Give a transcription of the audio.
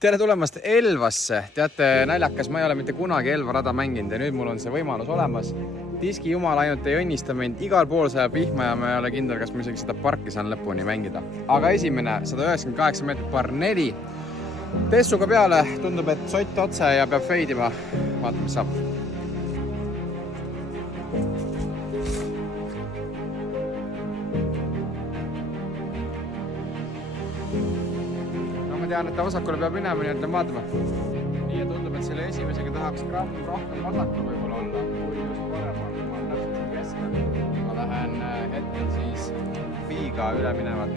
Tere tulemast Elvasse. Teate, naljakas, ma ei ole mitte kunagi Elva rada mänginud ja nüüd mul on see võimalus olemas. Tiski jumal ainult ei õnnista mind, igal pool sajab vihma ja ma ei ole kindel, kas ma isegi seda parki saan lõpuni mängida. Aga esimene, 198 meetrit par 4. Pessuga peale, tundub, et sott otse ja peab feidima. Vaatame, mis saab. Ma tean, et ta vasakule peab minema, nii et vaatame. Nii ja tundub, et selle esimesega tahaks gramm rohkem vasakul võib-olla olla, kui just paremal. Ma olen täpselt siin keskel. Ma lähen hetkel siis viiga üle minevat.